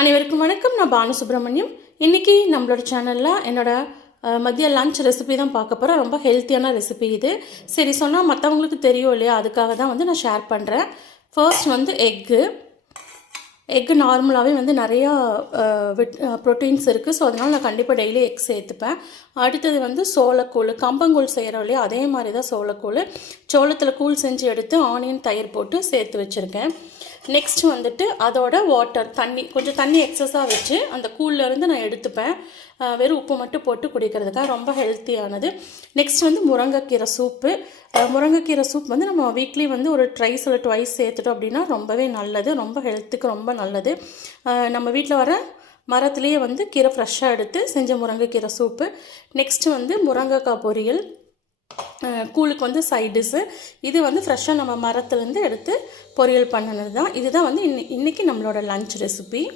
அனைவருக்கும் வணக்கம். நான் பானு சுப்ரமணியம். இன்றைக்கி நம்மளோட சேனலில் என்னோட மதிய லன்ச் ரெசிபி தான் பார்க்க போகிறேன். ரொம்ப ஹெல்த்தியான ரெசிபி இது. சரி சொன்னால் மற்றவங்களுக்கு தெரியும் இல்லையா, அதுக்காக தான் நான் ஷேர் பண்ணுறேன். ஃபர்ஸ்ட் எக்கு நார்மலாகவே நிறையா ப்ரோட்டீன்ஸ் இருக்குது. ஸோ அதனால் நான் கண்டிப்பாக டெய்லி எக் சேர்த்துப்பேன். அடுத்தது சோளக்கூழ், கம்பங்கூழ் செய்கிறோம் இல்லையா, அதே மாதிரி தான் சோளக்கூழ். சோளத்தில் கூழ் செஞ்சு எடுத்து ஆனியன் தயிர் போட்டு சேர்த்து வச்சுருக்கேன். நெக்ஸ்ட் அதோட வாட்டர், கொஞ்சம் தண்ணி எக்ஸஸாக வச்சு அந்த கூழ்லேருந்து நான் எடுத்துப்பேன். வெறும் உப்பு மட்டும் போட்டு குடிக்கிறதுக்காக ரொம்ப ஹெல்த்தியானது. நெக்ஸ்ட் முருங்கைக்கீரை சூப்பு. முருங்கைக்கீரை சூப் நம்ம வீக்லி ஒரு ட்ரைஸ் இல்லை ட்வைஸ் சேர்த்துட்டோம் அப்படின்னா ரொம்பவே நல்லது. ரொம்ப ஹெல்த்துக்கு ரொம்ப நல்லது. நம்ம வீட்டில் வர மரத்துலேயே கீரை ஃப்ரெஷ்ஷாக எடுத்து செஞ்ச முருங்கைக்கீரை சூப்பு. நெக்ஸ்ட்டு முருங்கைக்காய் பொரியல். கூழுக்கு சைடிஷ்ஷு. இது ஃப்ரெஷ்ஷாக நம்ம மரத்துலேருந்து எடுத்து பொரியல் பண்ணினது தான். இதுதான் இன்றைக்கி நம்மளோட லன்ச் ரெசிபி.